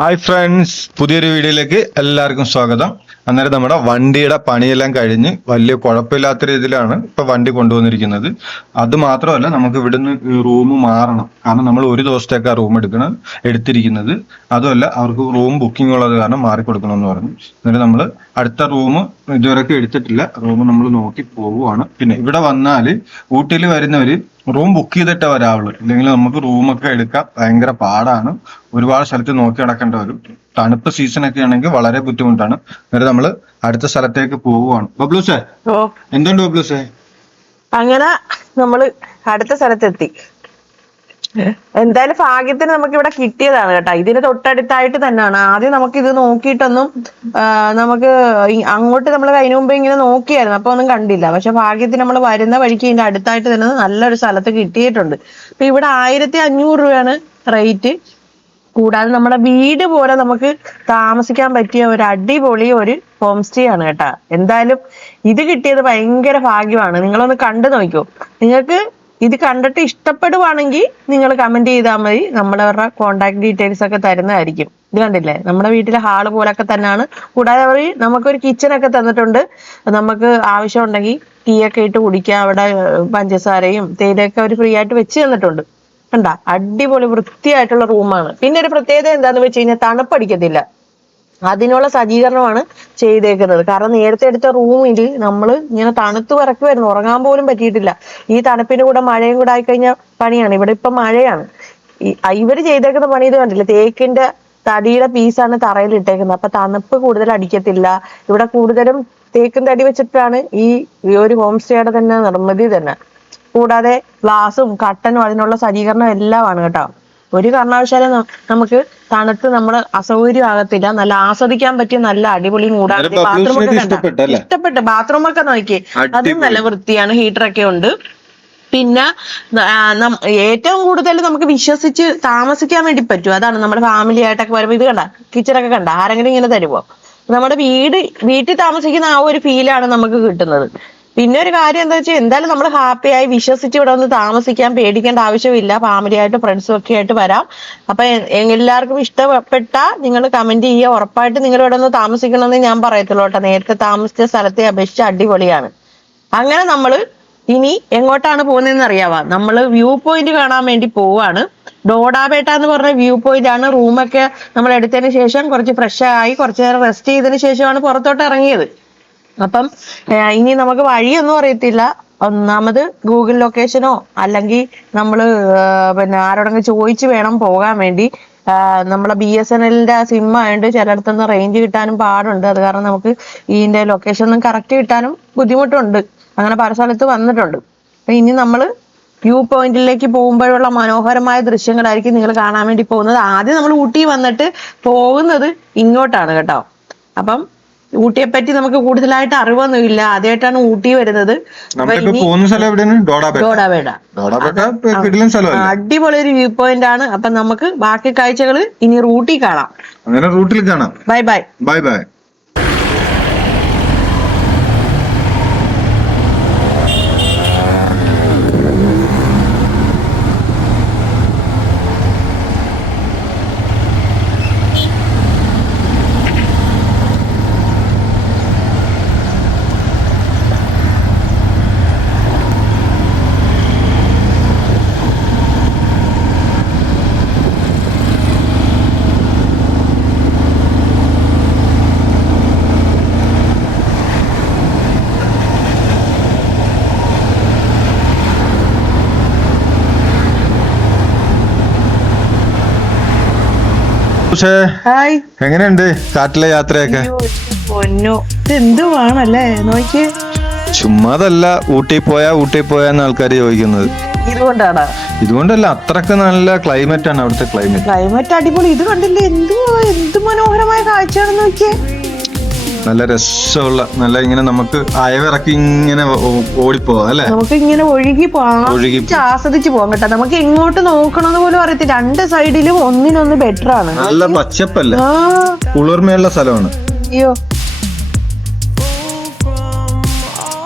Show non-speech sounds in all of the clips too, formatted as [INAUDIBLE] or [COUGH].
Hi friends പുതിയൊരു വീഡിയോയിലേക്ക് എല്ലാവർക്കും സ്വാഗതം. അന്നേരം നമ്മുടെ വണ്ടിയുടെ പണിയെല്ലാം കഴിഞ്ഞ് വലിയ കുഴപ്പമില്ലാത്ത രീതിയിലാണ് ഇപ്പൊ വണ്ടി കൊണ്ടുവന്നിരിക്കുന്നത്. അത് മാത്രമല്ല നമുക്ക് ഇവിടുന്ന് റൂം മാറണം. കാരണം നമ്മൾ ഒരു ദിവസത്തേക്കാ റൂം എടുക്കണം എടുത്തിരിക്കുന്നത്. അതുമല്ല അവർക്ക് റൂം ബുക്കിംഗ് ഉള്ളത് കാരണം മാറിക്കൊടുക്കണം എന്ന് പറഞ്ഞു. എന്നിട്ട് നമ്മൾ അടുത്ത റൂം ഇതുവരെയൊക്കെ എടുത്തിട്ടില്ല. റൂം നമ്മൾ നോക്കി പോവുകയാണ് പിന്നെ ഇവിടെ വന്നാൽ ഊട്ടിയിൽ വരുന്നവർ റൂം ബുക്ക് ചെയ്തിട്ടേ വരാവുള്ളൂ ഇല്ലെങ്കിൽ നമുക്ക് റൂമൊക്കെ എടുക്കാൻ ഭയങ്കര പാടാണ്. ഒരുപാട് സ്ഥലത്ത് നോക്കി നടക്കേണ്ട വരും തണുപ്പ് സീസൺ ഒക്കെ ആണെങ്കിൽ വളരെ ബുദ്ധിമുട്ടാണ്. അന്നേരം നമ്മൾ അടുത്ത സ്ഥലത്തേക്ക് പോവുകയാണ് ബബ്ലൂസേ എന്തുണ്ട് ബബ്ലൂസേ അങ്ങനെ നമ്മൾ അടുത്ത സ്ഥലത്തെത്തി. എന്തായാലും ഭാഗ്യത്തിന് നമുക്ക് ഇവിടെ കിട്ടിയതാണ് കേട്ടോ. ഇതിന് തൊട്ടടുത്തായിട്ട് തന്നെയാണ്. ആദ്യം നമുക്ക് ഇത് നോക്കിയിട്ടൊന്നും നമുക്ക് അങ്ങോട്ട് നമ്മൾ അതിനു മുമ്പ് ഇങ്ങനെ നോക്കിയായിരുന്നു. അപ്പൊ ഒന്നും കണ്ടില്ല. പക്ഷെ ഭാഗ്യത്തിന് നമ്മൾ വരുന്ന വഴിക്ക് ഇതിന്റെ അടുത്തായിട്ട് തന്നെ നല്ലൊരു സ്ഥലത്ത് കിട്ടിയിട്ടുണ്ട്. അപ്പൊ ഇവിടെ ആയിരത്തി അഞ്ഞൂറ് രൂപയാണ് റേറ്റ്. കൂടാതെ നമ്മുടെ വീട് പോലെ നമുക്ക് താമസിക്കാൻ പറ്റിയ ഒരു അടിപൊളി ഒരു ഹോം സ്റ്റേ ആണ് കേട്ടാ. എന്തായാലും ഇത് കിട്ടിയത് ഭയങ്കര ഭാഗ്യമാണ്. നിങ്ങളൊന്ന് കണ്ടു നോക്കിയോ നിങ്ങൾക്ക് ഇത് കണ്ടിട്ട് ഇഷ്ടപ്പെടുവാണെങ്കിൽ നിങ്ങൾ കമന്റ് ചെയ്താൽ മതി. നമ്മളവരുടെ കോണ്ടാക്ട് ഡീറ്റെയിൽസ് ഒക്കെ തരുന്നതായിരിക്കും. ഇത് കണ്ടില്ലേ? നമ്മുടെ വീട്ടിലെ ഹാൾ പോലൊക്കെ തന്നെയാണ്. കൂടാതെ അവർ നമുക്കൊരു കിച്ചൺ ഒക്കെ തന്നിട്ടുണ്ട്. നമുക്ക് ആവശ്യം ഉണ്ടെങ്കിൽ ടീ ഒക്കെ ഇട്ട് കുടിക്കാം. അവിടെ പഞ്ചസാരയും തേയിലയൊക്കെ അവർ ഫ്രീ ആയിട്ട് വെച്ച് തന്നിട്ടുണ്ട്. കണ്ട? അടിപൊളി വൃത്തിയായിട്ടുള്ള റൂമാണ് പിന്നെ ഒരു പ്രത്യേകത എന്താന്ന് വെച്ച് കഴിഞ്ഞാൽ തണുപ്പടിക്കത്തില്ല. അതിനുള്ള സജ്ജീകരണമാണ് ചെയ്തേക്കുന്നത്. കാരണം നേരത്തെ എടുത്ത റൂമിൽ നമ്മൾ ഇങ്ങനെ തണുത്ത് വിറക്കുമായിരുന്നു ഉറങ്ങാൻ പോലും പറ്റിയിട്ടില്ല. ഈ തണുപ്പിന്റെ കൂടെ മഴയും കൂടെ ആയിക്കഴിഞ്ഞാൽ പണിയാണ്. ഇവിടെ ഇപ്പൊ മഴയാണ്. ഇവർ ചെയ്തേക്കുന്ന പണി ഇത് കണ്ടില്ല? തേക്കിന്റെ തടിയുടെ പീസാണ് തറയിൽ ഇട്ടേക്കുന്നത്. അപ്പൊ തണുപ്പ് കൂടുതൽ അടിക്കത്തില്ല. ഇവിടെ കൂടുതലും തേക്കും തടി വെച്ചിട്ടാണ് ഈ ഈ ഒരു ഹോം സ്റ്റേയുടെ തന്നെ നിർമ്മിതി തന്നെ. കൂടാതെ ഗ്ലാസും കട്ടനും അതിനുള്ള സജ്ജീകരണം ആണ് കേട്ടോ. ഒരു കാരണവശാലും നമുക്ക് തണുത്ത് നമ്മൾ അസൗകര്യം ആകത്തില്ല നല്ല ആസ്വദിക്കാൻ പറ്റിയ നല്ല അടിപൊളി മൂടാണ് ബാത്റൂമൊക്കെ ബാത്റൂം ഒക്കെ? ഇഷ്ടപ്പെട്ടു ബാത്റൂം ഒക്കെ നോക്കി. അതും നല്ല വൃത്തിയാണ്. ഹീറ്ററൊക്കെ ഉണ്ട്. പിന്നെ ഏറ്റവും കൂടുതൽ നമുക്ക് വിശ്വസിച്ച് താമസിക്കാൻ വേണ്ടി പറ്റും. അതാണ് നമ്മുടെ ഫാമിലി ആയിട്ടൊക്കെ വരുമ്പോ ഇത് കണ്ട? കിച്ചണൊക്കെ കണ്ട? ആരെങ്കിലും ഇങ്ങനെ തരുമോ നമ്മുടെ വീട് വീട്ടിൽ താമസിക്കുന്ന ആ ഒരു ഫീലാണ് നമുക്ക് കിട്ടുന്നത്. പിന്നെ ഒരു കാര്യം എന്താ വെച്ചാൽ എന്തായാലും നമ്മൾ ഹാപ്പിയായി വിശ്വസിച്ച് ഇവിടെ ഒന്ന് താമസിക്കാൻ പേടിക്കേണ്ട ആവശ്യമില്ല. ഫാമിലി ആയിട്ട് ഫ്രണ്ട്സും ഒക്കെ ആയിട്ട് വരാം. അപ്പൊ എല്ലാവർക്കും ഇഷ്ടപ്പെട്ട നിങ്ങൾ കമന്റ് ചെയ്യുക. ഉറപ്പായിട്ട് നിങ്ങൾ ഇവിടെ ഒന്ന് താമസിക്കണമെന്ന് ഞാൻ പറയത്തുള്ളൂ കേട്ടോ. നേരത്തെ താമസിച്ച സ്ഥലത്തെ അപേക്ഷിച്ച് അടിപൊളിയാണ്. അങ്ങനെ നമ്മൾ ഇനി എങ്ങോട്ടാണ് പോകുന്നതെന്ന് അറിയാവാ? നമ്മൾ വ്യൂ പോയിന്റ് കാണാൻ വേണ്ടി പോവാണ്. ഡോഡാപേട്ട എന്ന് പറഞ്ഞ വ്യൂ പോയിന്റ് ആണ്. റൂമൊക്കെ നമ്മൾ എടുത്തതിന് ശേഷം കുറച്ച് ഫ്രഷ് ആയി കുറച്ച് നേരം റെസ്റ്റ് ചെയ്തതിന് ശേഷമാണ് പുറത്തോട്ട് ഇറങ്ങിയത്. അപ്പം ഇനി നമുക്ക് വഴിയൊന്നും അറിയത്തില്ല. ഒന്നാമത് ഗൂഗിൾ ലൊക്കേഷനോ അല്ലെങ്കിൽ നമ്മൾ പിന്നെ ആരോടെങ്കിലും ചോദിച്ചു വേണം പോകാൻ വേണ്ടി. നമ്മളെ ബി എസ് എൻ എല്ലിന്റെ സിം ആയതുകൊണ്ട് ചിലയിടത്തുനിന്ന് റേഞ്ച് കിട്ടാനും പാടുണ്ട്. അത് കാരണം നമുക്ക് ഇതിന്റെ ലൊക്കേഷൻ ഒന്നും കറക്റ്റ് കിട്ടാനും ബുദ്ധിമുട്ടുണ്ട്. അങ്ങനെ പല സ്ഥലത്ത് വന്നിട്ടുണ്ട്. അപ്പൊ ഇനി നമ്മൾ വ്യൂ പോയിന്റിലേക്ക് പോകുമ്പോഴുള്ള മനോഹരമായ ദൃശ്യങ്ങളായിരിക്കും നിങ്ങൾ കാണാൻ വേണ്ടി പോകുന്നത്. ആദ്യം നമ്മൾ ഊട്ടി വന്നിട്ട് പോകുന്നത് ഇങ്ങോട്ടാണ് കേട്ടോ. അപ്പം ഊട്ടിയെ പറ്റി നമുക്ക് കൂടുതലായിട്ട് അറിവൊന്നും ഇല്ല ആദ്യമായിട്ടാണ് ഊട്ടി വരുന്നത്. അടിപൊളി ഒരു വ്യൂ പോയിന്റ് ആണ്. അപ്പൊ നമുക്ക് ബാക്കി കാഴ്ചകൾ ഇനി റൂട്ടിൽ കാണാം. അങ്ങനെ റൂട്ടിൽ കാണാം. ബൈ ബൈ ബൈ ബൈ പക്ഷേ ഹായ്. എങ്ങനെയുണ്ട് കാട്ടിലെ യാത്രയൊക്കെ? പൊന്നു. ഇതെന്തു ചുമ്മാതല്ല ഊട്ടി പോയാ ഊട്ടി പോയാന്ന് ആൾക്കാർ ചോദിക്കുന്നത്. ഇതുകൊണ്ടാണ്? ഇതുകൊണ്ടല്ല അത്രയ്ക്ക് നല്ല ക്ലൈമറ്റ് ആണ് അവിടുത്തെ ക്ലൈമറ്റ് ക്ലൈമറ്റ് അടിപൊളി. ഇത് കണ്ടില്ലേ എന്തോ എന്ത് മനോഹരമായ കാഴ്ചയാണെന്ന് നോക്കിയേ. നല്ല രസമുള്ള നല്ല ഇങ്ങനെ നമുക്ക് അയവിറക്കി ഇങ്ങനെ ഓടിപ്പോവാം അല്ലെ? നമുക്ക് ഇങ്ങനെ ഒഴുകി പോവാം. ഒഴുകി ആസ്വദിച്ച് പോവാൻ കേട്ടോ. നമുക്ക് എങ്ങോട്ട് നോക്കണമെന്ന് പോലും അറിയത്തില്ല. രണ്ട് സൈഡിലും ഒന്നിനൊന്ന് ബെറ്റർ ആണ്. നല്ല പച്ചപ്പല്ലേ? കുളിർമയുള്ള സ്ഥലമാണ്. അയ്യോ.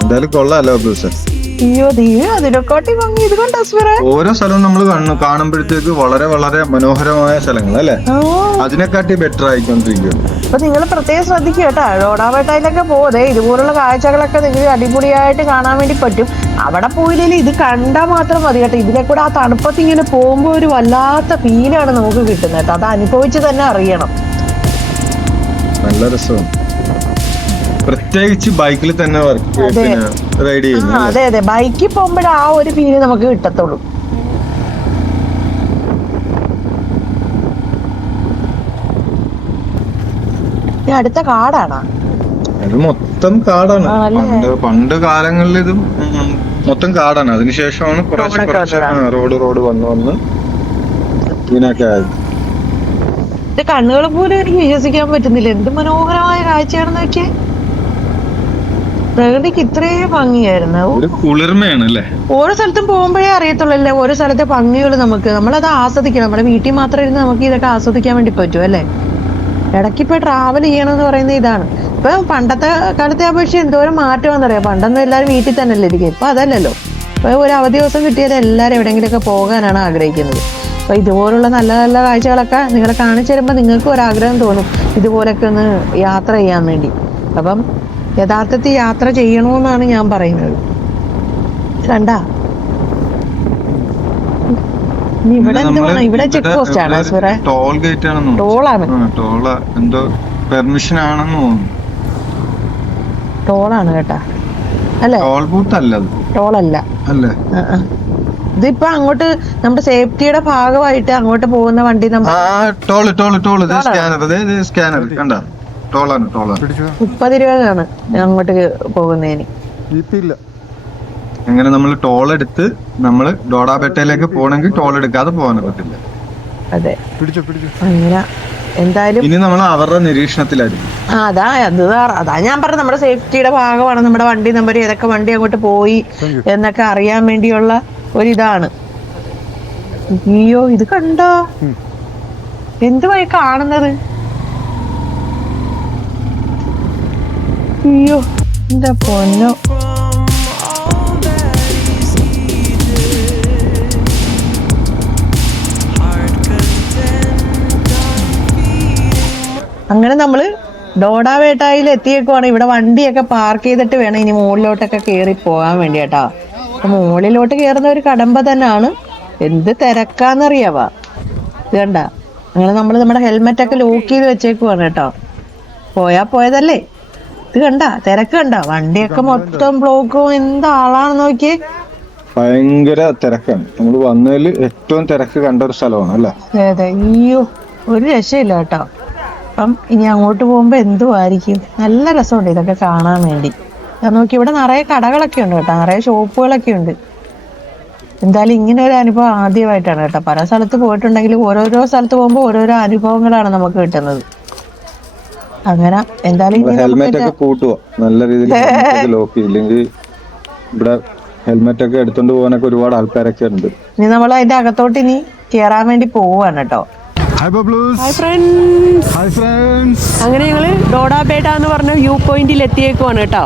എന്തായാലും കൊള്ളാലോ ബ്ലൂസ് അയ്യോ ദീ അതിനെക്കാട്ടി ഭംഗി. ഇത് കണ്ടോ ഓരോ സ്ഥലവും നമ്മൾ കാണുന്നു കാണുമ്പോഴത്തേക്ക് വളരെ വളരെ മനോഹരമായ സ്ഥലങ്ങൾ അല്ലേ? അതിനെക്കാട്ടി ബെറ്റർ ആയിക്കൊണ്ടിരിക്കും അപ്പൊ നിങ്ങൾ പ്രത്യേകം ശ്രദ്ധിക്കുക കേട്ടോ. റോഡാവേട്ടയിലൊക്കെ പോതേ ഇതുപോലുള്ള കാഴ്ചകളൊക്കെ നിങ്ങൾക്ക് അടിപൊളിയായിട്ട് കാണാൻ വേണ്ടി പറ്റും. അവിടെ പോയില്ലെങ്കിൽ ഇത് കണ്ടാൽ മാത്രം മതി കേട്ടോ. ഇതിലെ കൂടെ ആ തണുപ്പത്ത് ഇങ്ങനെ പോകുമ്പോൾ ഒരു വല്ലാത്ത ഫീലാണ് നമുക്ക് കിട്ടുന്നത് കേട്ടോ. അത് അനുഭവിച്ച് തന്നെ അറിയണം. നല്ല രസമാണ്. പ്രത്യേകിച്ച് ബൈക്കിൽ തന്നെ വർക്ക് റൈഡ് ചെയ്യുന്നു അതെ അതെ. ബൈക്കിൽ പോകുമ്പോഴേ ആ ഒരു ഫീൽ നമുക്ക് കിട്ടത്തുള്ളൂ. അടുത്ത കാടാണോ. അത് മൊത്തം കാടാണ്. പണ്ട് പണ്ട് കാലങ്ങളിൽ ഇതും മൊത്തം കാടാണ്. അതിനുശേഷമാണ് കുറച്ച് റോഡ് റോഡ് വന്ന് വന്ന് ഇതിനൊക്കെ ആയത് ഇത് കണ്ണുകൾ പോലും എനിക്ക് വിശ്വസിക്കാൻ പറ്റുന്നില്ല. എന്ത് മനോഹരമായ കാഴ്ചയാണെന്ന് നോക്കിയേ. പ്രകൃതിക്ക് ഇത്രയും ഭംഗിയായിരുന്നു. ഒരു കുളിർമയാണ് അല്ലേ? ഓരോ സ്ഥലത്തും പോകുമ്പോഴേ അറിയത്തുള്ളൂ ഓരോ സ്ഥലത്തെ ഭംഗികൾ നമുക്ക്. നമ്മളത് ആസ്വദിക്കണം. നമ്മുടെ വീട്ടിൽ മാത്രം ഇരുന്ന് നമുക്ക് ഇതൊക്കെ ആസ്വദിക്കാൻ വേണ്ടി പറ്റും അല്ലേ? ഇടയ്ക്ക് ഇപ്പൊ ട്രാവൽ ചെയ്യണം എന്ന് പറയുന്ന ഇതാണ്. ഇപ്പൊ പണ്ടത്തെ കാലത്തെ അപേക്ഷിച്ച് എന്തോരം മാറ്റമാണെന്ന് അറിയാം പണ്ടൊന്നും എല്ലാവരും വീട്ടിൽ തന്നെ അല്ലേ ഇരിക്കുക ഇപ്പൊ അതല്ലല്ലോ. ഇപ്പൊ ഒരു അവധി ദിവസം കിട്ടിയാൽ എല്ലാവരും എവിടെയെങ്കിലുമൊക്കെ പോകാനാണ് ആഗ്രഹിക്കുന്നത്. അപ്പൊ ഇതുപോലുള്ള നല്ല നല്ല കാഴ്ചകളൊക്കെ നിങ്ങളെ കാണിച്ചു തരുമ്പോൾ നിങ്ങൾക്കും ഒരാഗ്രഹം തോന്നും. ഇതുപോലൊക്കെ ഒന്ന് യാത്ര ചെയ്യാൻ വേണ്ടി. അപ്പം യഥാർത്ഥത്തിൽ യാത്ര ചെയ്യണമെന്നാണ് ഞാൻ പറയുന്നത്. കണ്ടാ ഇവിടെ ഇവിടെ ചെക്ക് പോസ്റ്റ് ആണ് ടോൾ ഗേറ്റ് ആണെന്ന് ടോളാണ് ആ, എന്തോ പെർമിഷൻ ആണെന്ന് തോന്നുന്നു. ടോളാണ് കേട്ടാ. അല്ലേ? ടോൾ ബൂത്ത് അല്ല ടോൾ അല്ലേ. ആ. ഇതിപ്പോ അങ്ങോട്ട് നമ്മുടെ സേഫ്റ്റിയുടെ ഭാഗമായിട്ട് അങ്ങോട്ട് പോകുന്ന വണ്ടി നമ്മൾ toll toll toll scanner scanner കണ്ട? ടോളാണ് ടോളാണ് മുപ്പത് രൂപയാണ് അങ്ങോട്ട് പോകുന്നതിന്. അങ്ങനെ നമ്മൾ ടോൾ എടുത്ത് നമ്മൾ ഡോഡാപേട്ടയിലേക്ക് പോകണമെങ്കിൽ ടോൾ എടുക്കാതെ പോകാൻ പറ്റില്ല അതെ. അങ്ങനെ. എന്തായാലും ഇനി നമ്മൾ അവരുടെ നിരീക്ഷണത്തിലായിരിക്കും. അതാ അത് അതാ ഞാൻ പറഞ്ഞത് നമ്മുടെ സേഫ്റ്റിയുടെ ഭാഗമാണ്. നമ്മുടെ വണ്ടി നമ്പർ ഏതൊക്കെ വണ്ടി അങ്ങോട്ട് പോയി എന്നൊക്കെ അറിയാൻ വേണ്ടിയുള്ള ഒരിതാണ്. അയ്യോ ഇത് കണ്ടോ? എന്തുവായി കാണുന്നത്? അയ്യോ da പൊന്നോ അങ്ങനെ നമ്മൾ ഡോഡാവേട്ടായിൽ എത്തിയേക്കുവാണ്. ഇവിടെ വണ്ടിയൊക്കെ പാർക്ക് ചെയ്തിട്ട് വേണം ഇനി മുകളിലോട്ടൊക്കെ കയറി പോകാൻ വേണ്ടി കേട്ടാ അപ്പൊ മുകളിലോട്ട് കയറുന്ന ഒരു കടമ്പ തന്നെയാണ്. എന്ത് തിരക്കാന്നറിയാവാ? ഇത് കണ്ട? അങ്ങനെ നമ്മൾ നമ്മുടെ ഹെൽമെറ്റൊക്കെ ലോക്ക് ചെയ്ത് വെച്ചേക്കുവാണ് കേട്ടോ. പോയാ പോയതല്ലേ? ഇത് കണ്ട തിരക്ക് കണ്ട. വണ്ടിയൊക്കെ മൊത്തം ബ്ലോക്കും എന്താ ആളാണെന്ന് നോക്കി ഭയങ്കര തിരക്കാണ്. നമ്മൾ വന്നതിൽ ഏറ്റവും തിരക്ക് കണ്ട ഒരു സ്ഥലമാണ് അല്ലേ? അതെ അതെ. അയ്യോ ഒരു രക്ഷയില്ല കേട്ടോ. അപ്പം ഇനി അങ്ങോട്ട് പോകുമ്പോൾ എന്തുമായിരിക്കും നല്ല രസമുണ്ട് ഇതൊക്കെ കാണാൻ വേണ്ടി. നോക്കി ഇവിടെ നിറയെ കടകളൊക്കെ ഉണ്ട് കേട്ടോ. നിറയെ ഷോപ്പുകളൊക്കെ ഉണ്ട്. എന്തായാലും ഇങ്ങനെ ഒരു അനുഭവം ആദ്യമായിട്ടാണ് കേട്ടോ. പല സ്ഥലത്ത് പോയിട്ടുണ്ടെങ്കിലും ഓരോരോ സ്ഥലത്ത് പോകുമ്പോൾ ഓരോരോ അനുഭവങ്ങളാണ് നമുക്ക് കിട്ടുന്നത്. അങ്ങനെ എന്തായാലും ഹെൽമെറ്റ് ഒക്കെ കൂട്ടുക നല്ല രീതിയിൽ [LAUGHS] ലോക്ക് ചെയ്യില്ലെങ്കിൽ ഇവിടെ ഹെൽമെറ്റ് ഒക്കെ എടുത്തോണ്ട് പോകാനൊക്കെ ഒരുപാട് ആൾക്കാരൊക്കെ ഉണ്ട്. ഇനി നമ്മൾ അതിന്റെ അകത്തോട്ട് ഇനി കയറാൻ വേണ്ടി പോവാണ് കേട്ടോ ഹായ് ഫ്രണ്ട്സ് ഹായ് ഫ്രണ്ട്സ് അങ്ങനെ ഞങ്ങൾ ഡോഡാപേട്ട എന്ന് പറഞ്ഞ വ്യൂ പോയിന്റിൽ എത്തിയേക്കുവാണ് കേട്ടോ.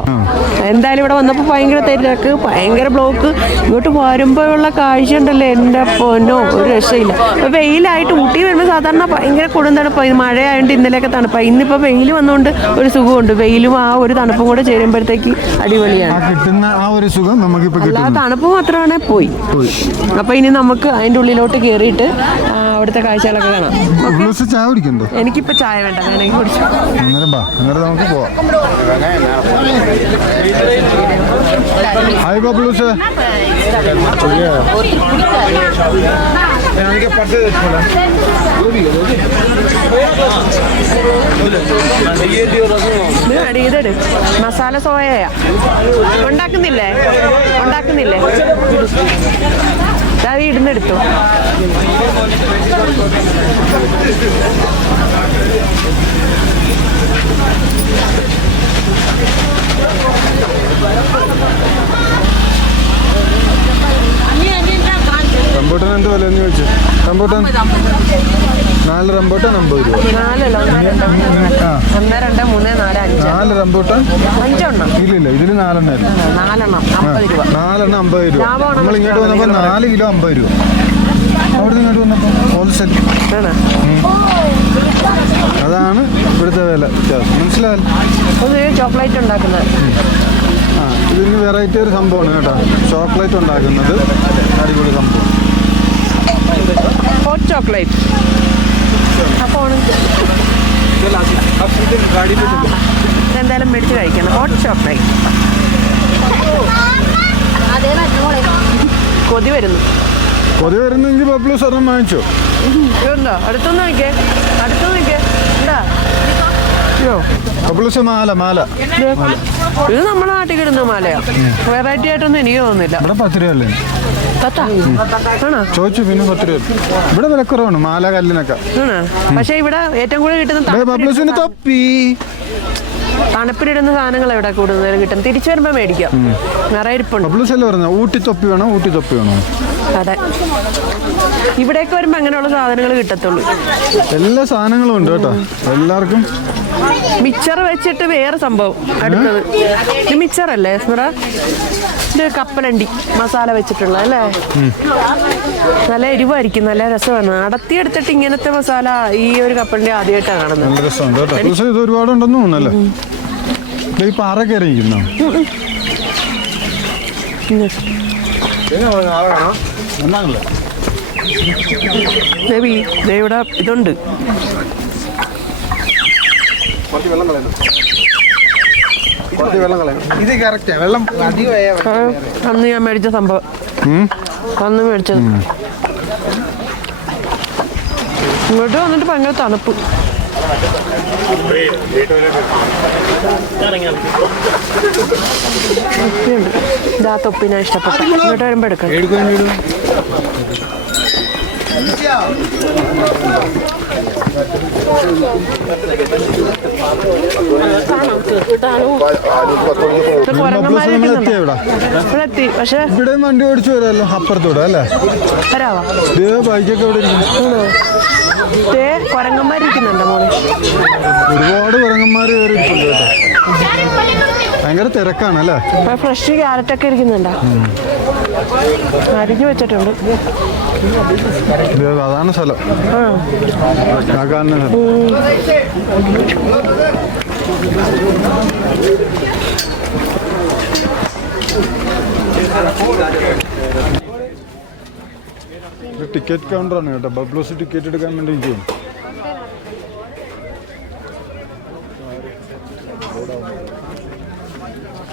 എന്തായാലും ഇവിടെ വന്നപ്പോൾ ഭയങ്കര തിരക്ക് ഭയങ്കര ബ്ലോക്ക് ഇങ്ങോട്ട് വരുമ്പോഴുള്ള കാഴ്ച ഉണ്ടല്ലോ എന്റെ പൊന്നോ ഒരു രക്ഷയില്ല. വെയിലായിട്ട് ഊട്ടി വരുമ്പോൾ സാധാരണ ഭയങ്കര കൊടും തണുപ്പ്. മഴയായിട്ട് ഇന്നലെയൊക്കെ തണുപ്പായി ഇന്നിപ്പോൾ വെയിൽ വന്നുകൊണ്ട് ഒരു സുഖമുണ്ട്. വെയിലും ആ ഒരു തണുപ്പും കൂടെ ചേരുമ്പോഴത്തേക്ക് അടിപൊളിയാണ്. കിട്ടുന്ന ആ ഒരു സുഖം കിട്ടുന്നു. തണുപ്പ് മാത്രമാണ് പോയി. അപ്പൊ ഇനി നമുക്ക് അതിന്റെ ഉള്ളിലോട്ട് കയറിയിട്ട് അവിടുത്തെ കാഴ്ചകളൊക്കെ കാണാം. ചായ കുടിക്കണ്ടോ? എനിക്കിപ്പോ ചായ വേണ്ട വേണമെങ്കിൽ കുടിച്ചു. അന്നേരം വാ അന്നേരം നമുക്ക് പോവാം. ഹായ് ബബ്ലൂസ് ഇതെടു മസാല സോയയാ ഉണ്ടാക്കുന്നില്ലേ? ഉണ്ടാക്കുന്നില്ലേ? അത് ഇടുന്നെടുത്തു റംബൂട്ടാൻ എന്ത് വില എന്ന് ചോദിച്ചു? റംബൂട്ടാൻ? നാല് റംബൂട്ടാൻ അമ്പത് രൂപ. നാലല്ല ഒന്ന് രണ്ട് മൂന്ന് ആ. ഒന്ന് രണ്ട് മൂന്ന് നാല് അഞ്ച്. നാല് റംബൂട്ടാൻ? അഞ്ചെണ്ണം. ഇല്ലില്ല ഇതിൽ നാലെണ്ണം ഇല്ല നാലെണ്ണം അമ്പത് രൂപ. നാലെണ്ണം അമ്പത് രൂപ. നമ്മൾ ഇങ്ങോട്ട് വന്നപ്പോൾ നാല് കിലോ അമ്പത് രൂപ. അവിടെ ഇങ്ങോട്ട് വന്നപ്പോൾ ഹോൾസെയിൽ അതാണ് ഇവിടുത്തെ വില. വ്യത്യാസം മനസ്സിലായല്ലോ? ചോക്ലേറ്റ് ഉണ്ടാക്കുന്നത്. ആ ഇതിന് വെറൈറ്റി ഒരു സംഭവമാണ് കേട്ടോ. ചോക്ലേറ്റ് ഉണ്ടാക്കുന്നത്. അടിപൊളി സംഭവം. ഹോട്ട് ചോക്ലേറ്റ് എന്തായാലും മേടിച്ച് കഴിക്കണം. ഹോട്ട് ചോക്ലേറ്റ് കൊതി വരുന്നു. കൊതി വരുന്നെങ്കിൽ വാങ്ങിച്ചോ. അടുത്തൊന്നും നോക്കിയേ അടുത്തൊന്ന് ബബ്ലൂസ് മാല മാല. ഇത് നമ്മുടെ നാട്ടിൽ കിടുന്ന മാലയാ. വെറൈറ്റി ആയിട്ടൊന്നും എനിക്ക് തോന്നുന്നില്ല. ഇവിടെ പത്ത്? രൂപയല്ലേ പത്താ ആണോ? ചോദിച്ചു പിന്നെ പത്ത് രൂപ ഇവിടെ വിലക്കുറവാണ് മാല കല്ലിനൊക്കെ. ആണോ? പക്ഷെ ഇവിടെ ഏറ്റവും കൂടുതൽ കിട്ടുന്ന തപ്പി. തണുപ്പിലിടുന്ന സാധനങ്ങൾ എവിടെ കൂടുതൽ കിട്ടും തിരിച്ചു വരുമ്പോ മേടിക്കാം. നിറയെ ഇരിപ്പുണ്ട്. ഊട്ടി തൊപ്പി വേണോ? ഊട്ടി തൊപ്പി വേണോ? അതെ. ഇവിടേക്ക് വരുമ്പോ അങ്ങനെയുള്ള സാധനങ്ങൾ കിട്ടത്തുള്ളൂ. എല്ലാ സാധനങ്ങളും ഉണ്ട് കേട്ടോ. എല്ലാവർക്കും മിച്ചർ വെച്ചിട്ട് വേറെ സംഭവം അടുത്തത്. ഇത് മിച്ചർ അല്ലേ സ്മിറ ഇത് കപ്പലണ്ടി മസാല വെച്ചിട്ടുള്ള അല്ലേ? നല്ല എരിവായിരിക്കും നല്ല രസമാണ്. അടത്തിയെടുത്തിട്ട് ഇങ്ങനത്തെ മസാല ഈ ഒരു കപ്പലണ്ടി ആദ്യമായിട്ടാണ് കാണുന്നത്. ഇത് ഒരുപാടുണ്ടെന്ന് തോന്നുന്നല്ലേ ഈ പാറ കയറിയിരിക്കുന്നോ എന്നാണല്ലേ ദേവി ഇവിടെ ഇതുണ്ട്. ഇത് കറക്റ്റാ വെള്ളം അധികമായ ആ, അന്ന് ഞാൻ മേടിച്ച സംഭവം. അന്ന് മേടിച്ചത്. ഇങ്ങോട്ട് വന്നിട്ട് ഭയങ്കര തണുപ്പ്. ഇതാ തൊപ്പിനാ ഇഷ്ടപ്പെട്ടു ഇങ്ങോട്ട് വരുമ്പോ എടുക്കണം ഇത് ബബ്ലൂസ് നമ്മൾ കുരങ്ങന്മാരിരിക്കുന്നുണ്ട്. എത്തിയ ഇവിടെ ഇവിടെ എത്തി പക്ഷെ ഇവിടെ വണ്ടി ഓടിച്ചു വരാമല്ലോ അപ്പുറത്തൂടെ അല്ലേ? വരാവാ? ബൈക്കൊക്കെ ഇവിടെ മോളെ. ഒരുപാട് കുരങ്ങന്മാർ കയറി ഭയങ്കര തിരക്കാണ് അല്ലേ? ഫ്രഷ് ക്യാരറ്റ് ഒക്കെ ഇരിക്കുന്നുണ്ടോ അരിഞ്ഞു വെച്ചിട്ടുണ്ട്. അതാണ് സ്ഥലം. ടിക്കറ്റ് കൗണ്ടറാണ് കേട്ടോ. ബബ്ലോസ് ടിക്കറ്റ് എടുക്കാൻ വേണ്ടി ഇരിക്കുകയാണ്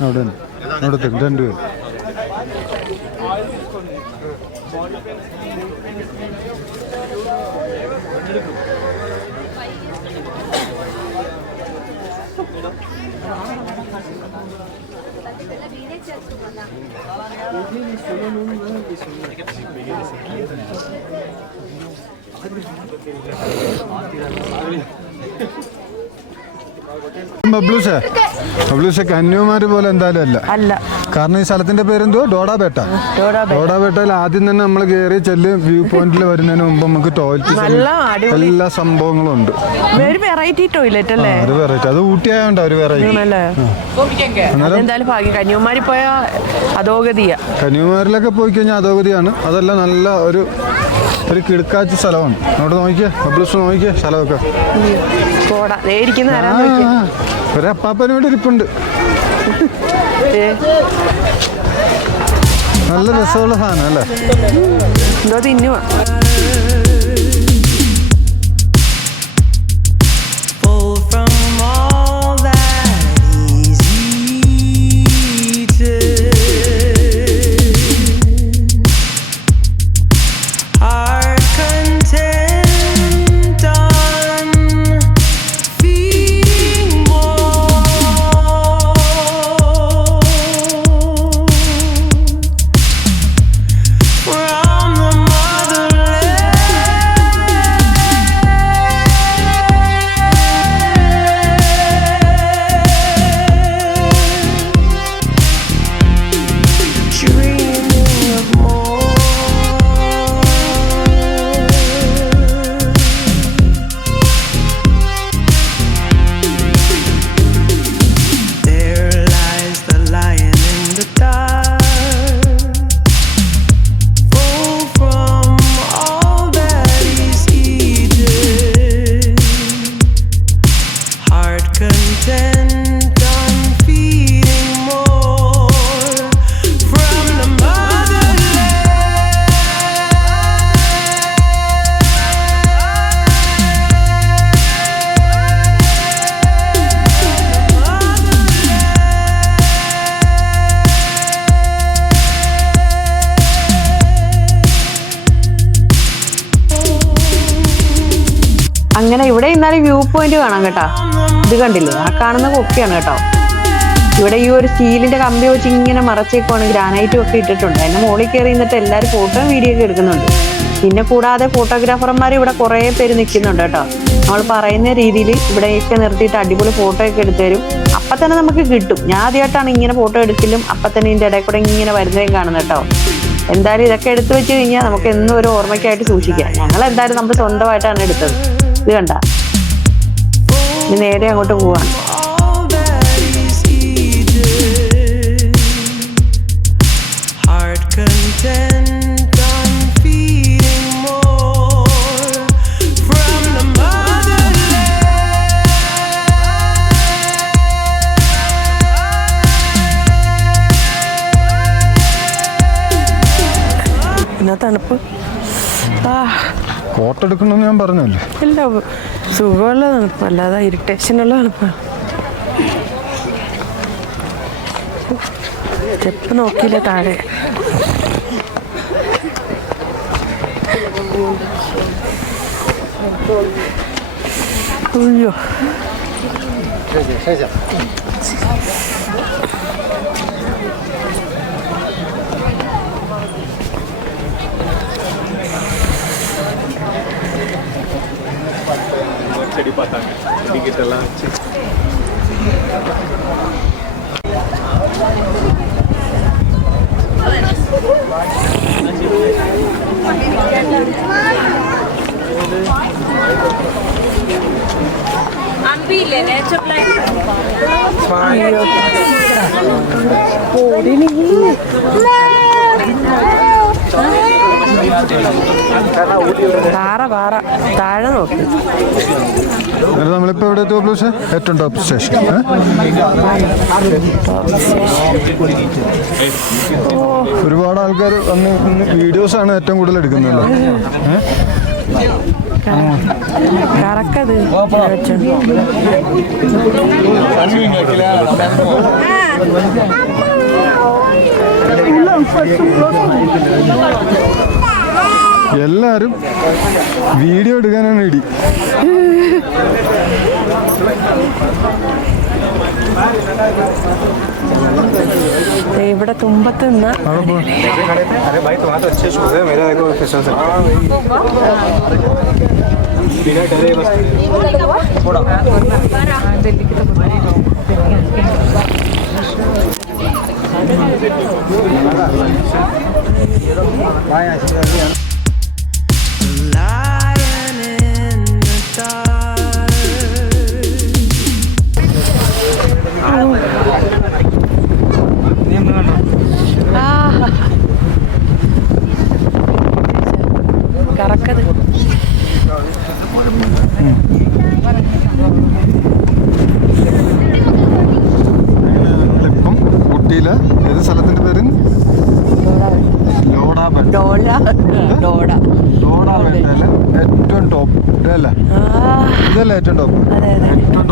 അവിടെ. അവിടെ തന്നെ രണ്ടുപേരും ബബ്ലൂസേ ബബ്ലൂസേ കന്യാകുമാരി പോലെ എന്തായാലും അല്ല. അല്ല. കാരണം ഈ സ്ഥലത്തിന്റെ പേരെന്തോ ഡോഡാപേട്ട. ഡോഡാപേട്ടയിൽ ആദ്യം തന്നെ നമ്മൾ കയറി ചെല്ല് വ്യൂ പോയിന്റിൽ വരുന്നതിന് മുമ്പ് നമുക്ക് ടോയ്ലറ്റ് എല്ലാ സംഭവങ്ങളും ഉണ്ട്. ഒരു വെറൈറ്റി ടോയ്ലറ്റ് അല്ലേ? അത് വെറൈറ്റി അത് ഊട്ടിയായോണ്ട് ഒരു വെറൈറ്റി എന്തായാലും ഭാഗ്യം. കന്യാകുമാരി അധോഗതിയാ. പോയി കഴിഞ്ഞാൽ അതോഗതിയാണ് അതല്ല നല്ല ഒരു ഒരു കിടക്കാച്ച സ്ഥലമാണ്. അവിടെ നോക്കിയേ ബബ്ലൂസ് നോക്കിയേ സ്ഥലമൊക്കെ. ഒരു അപ്പാപ്പനും അപ്പാപ്പനോട് ഇരിപ്പുണ്ട്. നല്ല രസമുള്ള സാധനം അല്ലേ? എന്തോ തിന്നുവാ. പോയിന്റ് കാണാം കേട്ടോ. ഇത് കണ്ടില്ലേ? ആ കാണുന്ന കൊക്കയാണ് കേട്ടോ. ഇവിടെ ഈ ഒരു സ്റ്റീലിന്റെ കമ്പി വെച്ച് ഇങ്ങനെ മറച്ചേക്കുവാണ് ഗ്രാനൈറ്റും ഒക്കെ ഇട്ടിട്ടുണ്ട്. എന്നെ മുകളിൽ കയറി നിന്നിട്ട് എല്ലാവരും ഫോട്ടോയും വീഡിയോ ഒക്കെ എടുക്കുന്നുണ്ട്. പിന്നെ കൂടാതെ ഫോട്ടോഗ്രാഫർമാർ ഇവിടെ കുറേ പേര് നിൽക്കുന്നുണ്ട് കേട്ടോ. നമ്മൾ പറയുന്ന രീതിയിൽ ഇവിടെയൊക്കെ നിർത്തിയിട്ട് അടിപൊളി ഫോട്ടോ ഒക്കെ എടുത്തു തരും. അപ്പം തന്നെ നമുക്ക് കിട്ടും. ഞാൻ ആദ്യമായിട്ടാണ് ഇങ്ങനെ ഫോട്ടോ എടുക്കലും. അപ്പൊ തന്നെ ഇതിന്റെ ഇടയിൽ കൂടെ ഇങ്ങനെ വരുന്നതും കാണുന്നത് കേട്ടോ. എന്തായാലും ഇതൊക്കെ എടുത്തു വെച്ച് കഴിഞ്ഞാൽ നമുക്ക് എന്നും ഒരു ഓർമ്മയ്ക്കായിട്ട് സൂക്ഷിക്കാം. ഞങ്ങൾ എന്തായാലും നമ്മൾ സ്വന്തമായിട്ടാണ് എടുത്തത്. ഇത് കണ്ട? നേരെ അങ്ങോട്ട് പോവാണ് തണുപ്പ്? ആ കോട്ട് എടുക്കണമെന്ന് ഞാൻ പറഞ്ഞല്ലേ? ഇല്ല സുഖമുള്ള തണുപ്പ് അല്ലാതെ ഇറിറ്റേഷൻ ഉള്ളതാണ് സ്റ്റെപ്പ് നോക്കിയില്ല താഴെ? അയ്യോ. பார்த்தாங்க டிக்கெட் எல்லாம் Ambil ya, cepat lagi. Ini. പാറ പാറ താഴെ നോക്കി. നമ്മളിപ്പോൾ എവിടെ എത്തുക ബ്ലൂസ്? ഏറ്റവും ടോപ്പ് സ്റ്റേഷൻ ഒരുപാട് ആൾക്കാർ വന്ന് വീഡിയോസ് ആണ് ഏറ്റവും കൂടുതൽ എടുക്കുന്നല്ലോ കറക്കത്. എല്ലാവരും വീഡിയോ എടുക്കാനാണ് ഇടി ഇവിടെ തുമ്പത്ത് നിന്ന് അവിടെ നമ്മളിപ്പം ഏത് പേര്? ഏറ്റവും ടോപ്പ്. ഇതല്ലേ? ഇതല്ലേ ഏറ്റവും ടോപ്പ്? ഏറ്റവും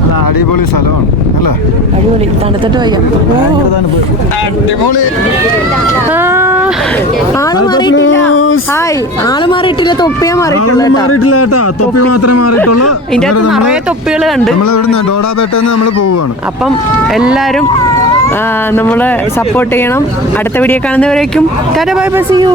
നല്ല അടിപൊളി സ്ഥലമാണ്. അല്ലേ? അടിപൊളി. തണുത്തിട്ട് വയ്യ അടിപൊളി. ആൾ മാറിയിട്ടില്ല. ഹായ്. ആൾ മാറിയിട്ടില്ല തൊപ്പിയാ മാറിയിട്ടില്ല കേട്ടാ. തൊപ്പി മാത്രമേ മാറിയിട്ടുള്ളൂ. ഇതിന്റെ അകത്ത് നിറയെ തൊപ്പികൾ കണ്ട്. നമ്മൾ നമ്മൾ പോവുകയാണ്. അപ്പം എല്ലാരും നമ്മളെ സപ്പോർട്ട് ചെയ്യണം. അടുത്ത video കാണുന്നവരേക്കും. Bye bye see you